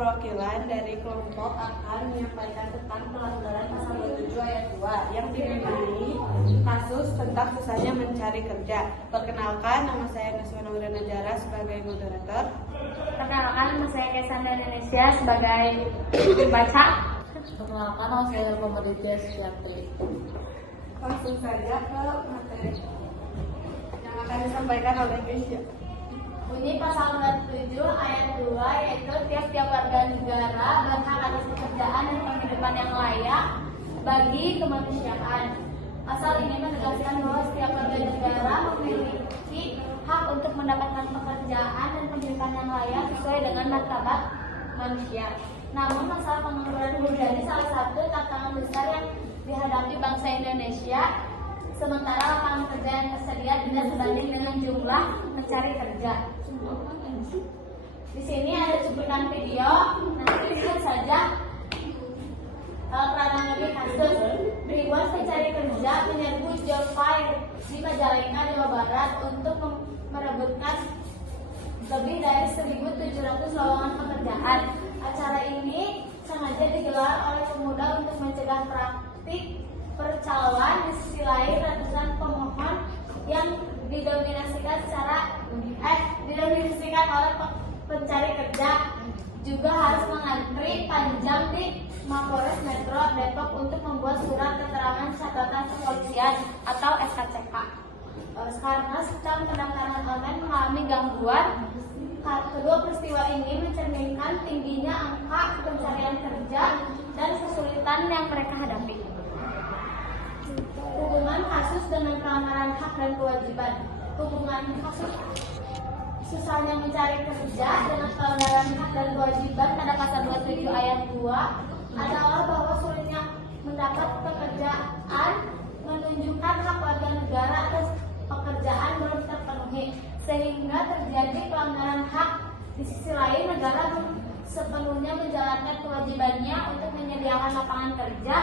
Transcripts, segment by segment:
perwakilan dari kelompok akan menyampaikan tentang pelanggaran pasal 27 ayat 2 yang mengenai kasus tentang susahnya mencari kerja. Perkenalkan, nama saya Naswana Wiranajara sebagai moderator. Perkenalkan, nama saya Kesanda Indonesia sebagai pembaca. Perkenalkan, nama saya Pemerintah Setiati. Langsung saja ke materi yang akan disampaikan oleh Keisha. Bunyi pasal 27 ayat 2 yaitu tiap-tiap warga negara berhak atas pekerjaan dan penghidupan yang layak bagi kemanusiaan. Pasal ini menegaskan bahwa setiap warga negara memiliki hak untuk mendapatkan pekerjaan dan penghidupan yang layak sesuai dengan martabat manusia. Namun masalah pengangguran menjadi salah satu tantangan besar yang dihadapi bangsa Indonesia, sementara lapangan kerja yang tersedia tidak sebanding dengan jumlah mencari kerja. Di sini ada cuplikan video, nanti lihat saja kronologi kasus. Ribuan pencari kerja menyerbu job fair di Majalengka, Jawa Barat untuk merebutkan lebih dari 1.700 lowongan pekerjaan. Acara ini sengaja digelar oleh pemuda untuk mencegah praktik percaloan. Di sisi lain, ratusan pemohon yang didominasikan oleh pencari kerja juga harus mengantri panjang di Mapolres Metro Depok untuk membuat surat keterangan catatan kepolisian atau SKCK. Karena sistem pendaftaran online mengalami gangguan, kedua peristiwa ini mencerminkan tingginya angka pencarian kerja dan kesulitan yang mereka hadapi. Hubungan kasus dengan pelanggaran hak dan kewajiban. Hubungan kasus susahnya mencari kerja dengan pelanggaran hak dan kewajiban pada pasal 27 ayat 2 adalah bahwa sulitnya mendapat pekerjaan menunjukkan hak warga negara atas pekerjaan belum terpenuhi, sehingga terjadi pelanggaran hak. Di sisi lain, negara belum sepenuhnya menjalankan kewajibannya untuk menyediakan lapangan kerja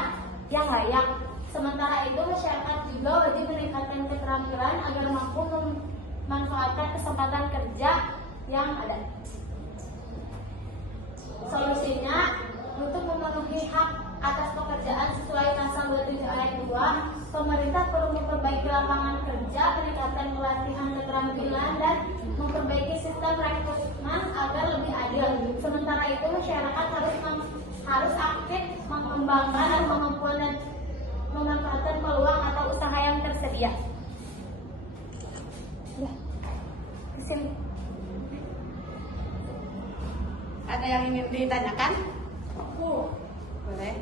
yang layak. Sementara itu, masyarakat juga wajib meningkatkan keterampilan agar mampu memanfaatkan kesempatan kerja yang ada. Solusinya, untuk memenuhi hak atas pekerjaan sesuai pasal 27 ayat 2, pemerintah perlu memperbaiki lapangan kerja, meningkatkan pelatihan keterampilan, dan memperbaiki sistem rekrutmen agar lebih adil. Sementara itu, masyarakat harus aktif mengembangkan dan kemampuan dan memanfaatkan peluang atau usaha yang tersedia. Kesini. Ada yang ingin ditanyakan? Boleh.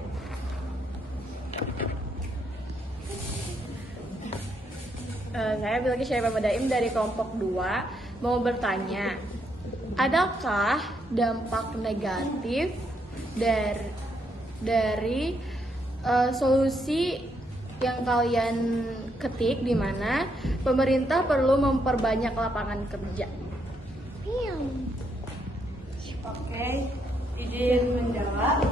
Saya Bilgi Syaibah Madaim dari kelompok 2 mau bertanya, adakah dampak negatif dari solusi yang kalian ketik di mana pemerintah perlu memperbanyak lapangan kerja? Oke, izin menjawab.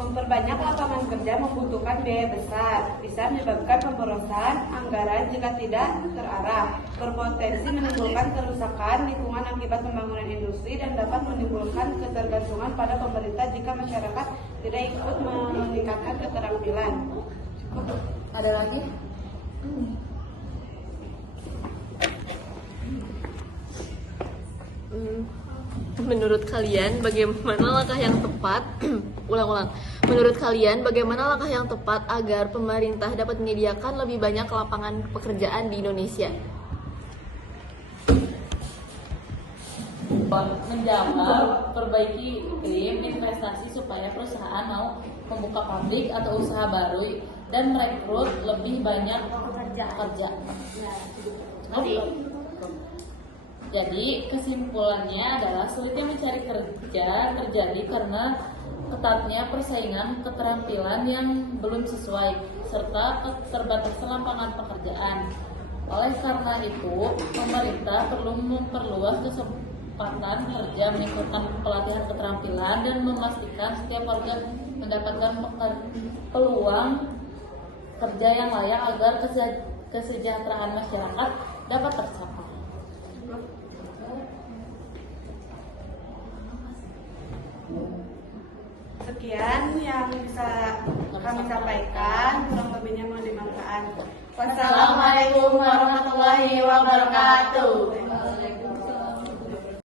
Memperbanyak lapangan kerja membutuhkan biaya besar, bisa menyebabkan pemborosan anggaran jika tidak terarah, berpotensi menimbulkan kerusakan lingkungan akibat pembangunan industri, dan dapat menimbulkan ketergantungan pada pemerintah jika masyarakat tidak ikut meningkatkan keterampilan. Ada lagi? Menurut kalian bagaimana langkah yang tepat Menurut kalian bagaimana langkah yang tepat agar pemerintah dapat menyediakan lebih banyak lapangan pekerjaan di Indonesia? Menjaga, perbaiki iklim investasi supaya perusahaan mau membuka pabrik atau usaha baru dan merekrut lebih banyak pekerja. Jadi kesimpulannya adalah sulitnya mencari kerja terjadi karena ketatnya persaingan keterampilan yang belum sesuai serta keterbatasan lapangan pekerjaan. Oleh karena itu, pemerintah perlu memperluas kesempatan kerja, meningkatkan pelatihan keterampilan, dan memastikan setiap warga mendapatkan peluang kerja yang layak agar kesejahteraan masyarakat dapat tercapai. Sekian yang bisa kami sampaikan, kurang lebihnya mohon dimaafkan. Wassalamualaikum warahmatullahi wabarakatuh.